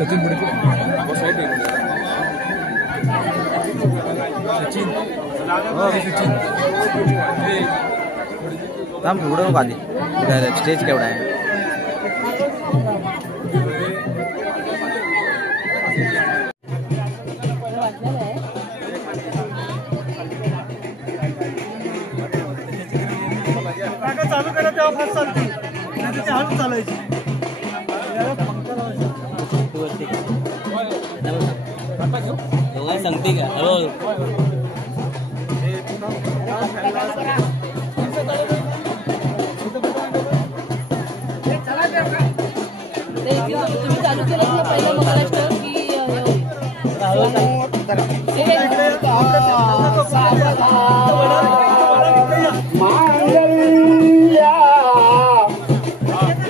सचिन बुड़े सचिन थांब पुढे नको आधी स्टेज केवढा आहे चालू करा तेव्हा फास्ट चालते नाही ते हळू चालायची सांगते का हळू तुम्ही चालू केलं पहिलं महाराष्ट्र की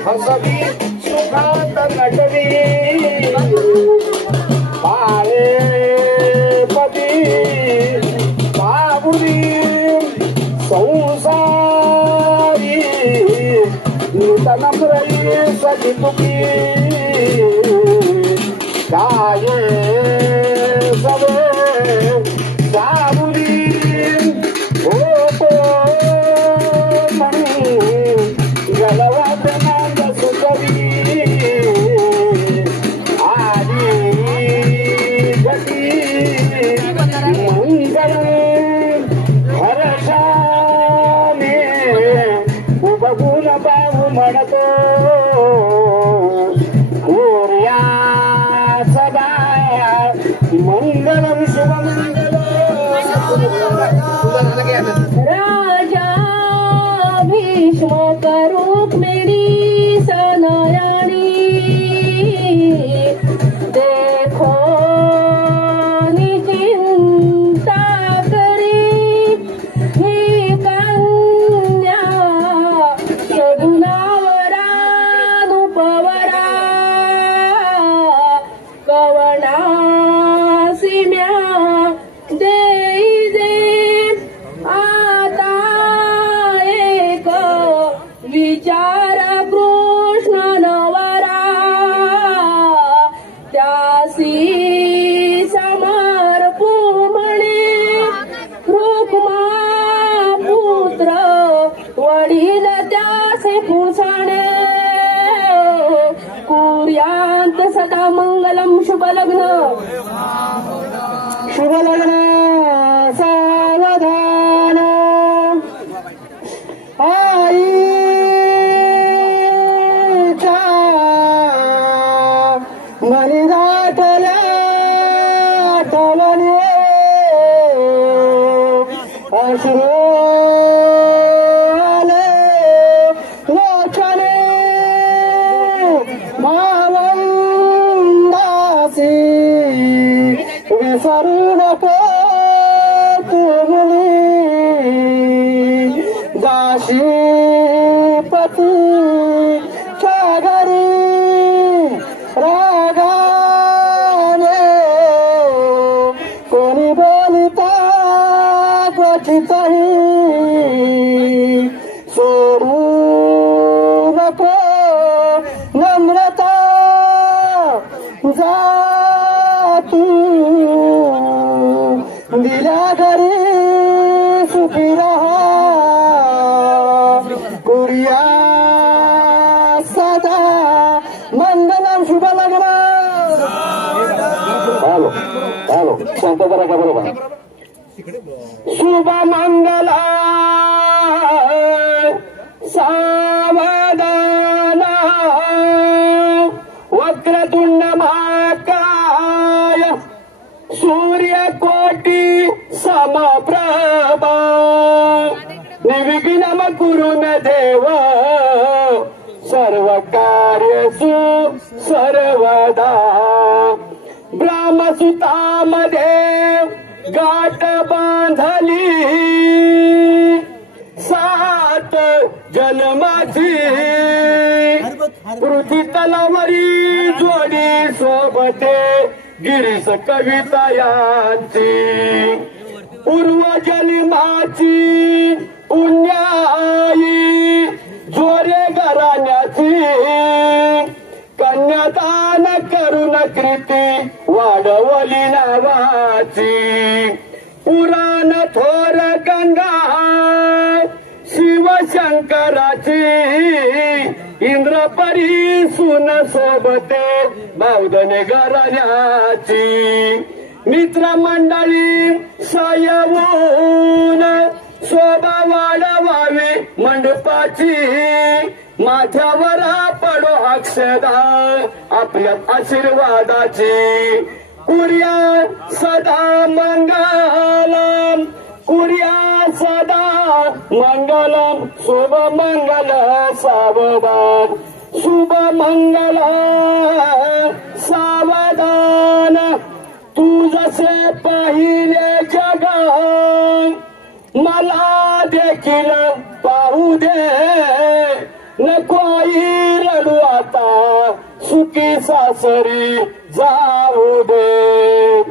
हसवी सुखात नटवी बाळे पदी बाबुरी संसारी नूतनम्रयी सखी तुकी गाये सवे बाबुरी ओ मणी गलवात नांद सुकवी आली गती मंगल हर्षाने उबगुण पाहू म्हणतो कोर्या सदा मंगलम शुभमंगल राजा भीष्म करूप मेरी सनायानी देखो निचिंता करी ही कन्या सगुणावरा नुपवरा कवनासी म्या देई दे आता एक विचार कृष्ण नवरा त्यासी समर्पू म्हणे रुक्मा पुत्र वडील त्यासे पुसाणे कुर्यांत सदा मंगलम शुभ लग्न सावधान आईच्या मनी दाटल्या आठवणी अश्रू आले लोचने मावंदासी विसरू नको तुम्ही जाशी पती घरी रागाने कोणी बोलता क्वचितही सोडू नको नम्रता जा तू दिल्या घरी सुखी रहा कुर्या सदा मंगलम शुभ लग्न हॅलो हॅलो शांत करा का बरोबर शुभ मंगल सावधान वक्रतुंड महाकाय सूर्यकोटि समप्रभा निर्विघ्नं कुरु मे देव सर्व कार्येषु सर्वदा ब्रह्मसुतामध्ये गाठ बांधली 7 जन्माची पृथ्वी तलावरी जोडी सोबते गिरीश कविता यांची पूर्वजन्माची पुण्याई जोरे घराण्याची कन्यादान करून कृती वाढवली नावाची पुराण थोर गंगा शिवशंकराची इंद्रपरी सुन सोबते बावधने घराण्याची मित्रमंडळी सायवून शोभा वाढवावी मंडपाची माथ्यावर पडो अक्षदा आपल्या आशीर्वादाची कुर्या सदा मंगलम कुर्या सदा मंगलम शुभ मंगल सावधान शुभ मंगल सावधान तू जसे पाहिले जग मला देखील पाहू दे नकोई रडू आता सुखी सासरी जाऊ दे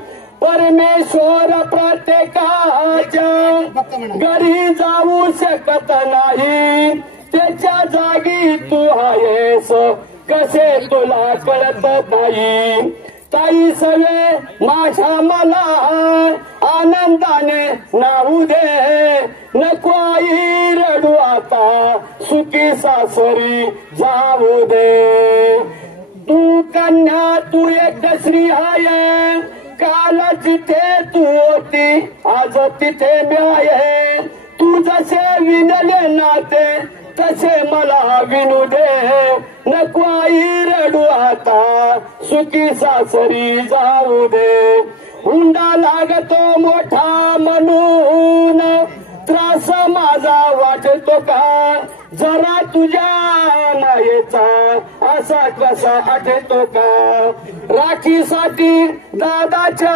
परमेश्वर प्रत्येकाच्या घरी जाऊ शकत नाही त्याच्या जागी तू आहेस कसे तुला कळत नाही ताई सगळे माझ्या मला आनंदाने नाहू दे नको आई रडू आता सुखी सासरी जाऊ दे तू कन्या तू एक श्री आहे काल जिथे तू होती आज तिथे मी आहे तू जसे विणले नाते तसे मला विनू दे नको आई रडू आता सुखी सासरी जाऊ दे हुंडा लागतो मोठा म्हणून त्रास माझा वाटतो का जरा तुझ्या मायेचा असा कसा आठवतो का राखीसाठी दादाच्या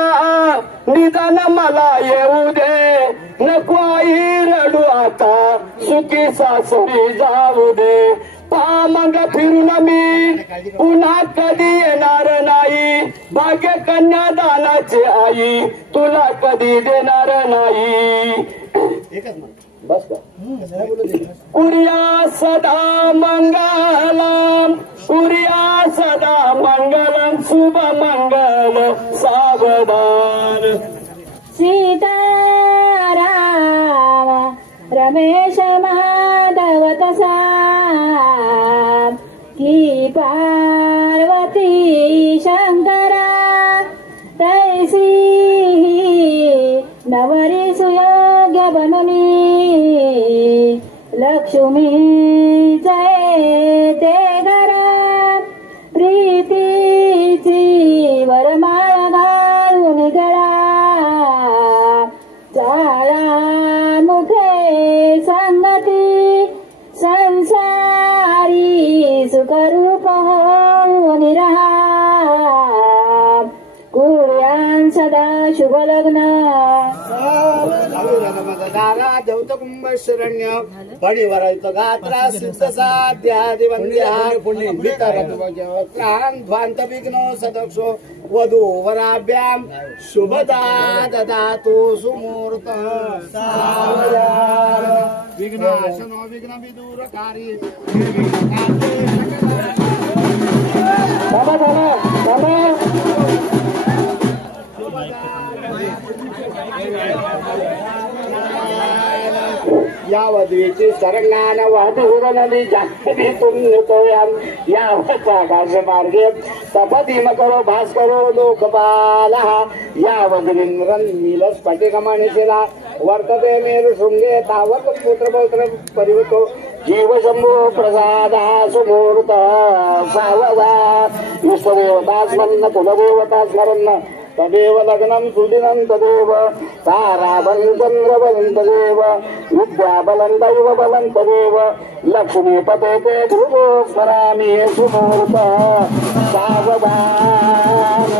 निदान मला येऊ दे नको आई रडू आता सुखी सासरी जाऊ दे पहा मग फिरून मी पुन्हा कधी येणार नाही भाग्य कन्यादानाची आई तुला कधी देणार नाही बस का कुर्या सदा मंगलम कुर्या सदा मंगलम शुभ मंगल सावधान सीताराम रमेश माधव तसा की पार्वती शंकरा तैसी नवरी सुयोग्य बननी लक्ष्मी जय ते घरात प्रीतीची वरमाळ घालून गळा चाळा मुखे संगती संसारी सुखरूप होऊन रहा कुर्यान सदा शुभ लग्न दारा देवत कुंभ शरण्य पडिवरायचं गात्रा सिद्ध साध्यादि ध्वांत विघ्न सदक्षो वधू वराभ्याम शुभदा ददातु सुमुहूर्त विघ्नाशनो विघ्न विदूरकारी या वधूची सरंगान वाहतूनली जागतितून नेतोयाम या आकाश मार्गे तपतिम करो भास करो लोकपाला या वधूनिंद्रन नीलस पटिकमणिशिला वर्तते मेरु शृंगे तावक पुत्र पौत्र परिवतो जीव शंभो प्रसादा सुमूर्त सावदा इष्टदेवता स्मरण कुलदेवता स्मरण तदेव लग्नं सुदिनं तदेव ताराबलं चन्द्रबलं तदेव विद्याबलं दैवबलं तदेव लक्ष्मीपते ते ध्रुवो स्मरामि सुमुहूर्त सावधान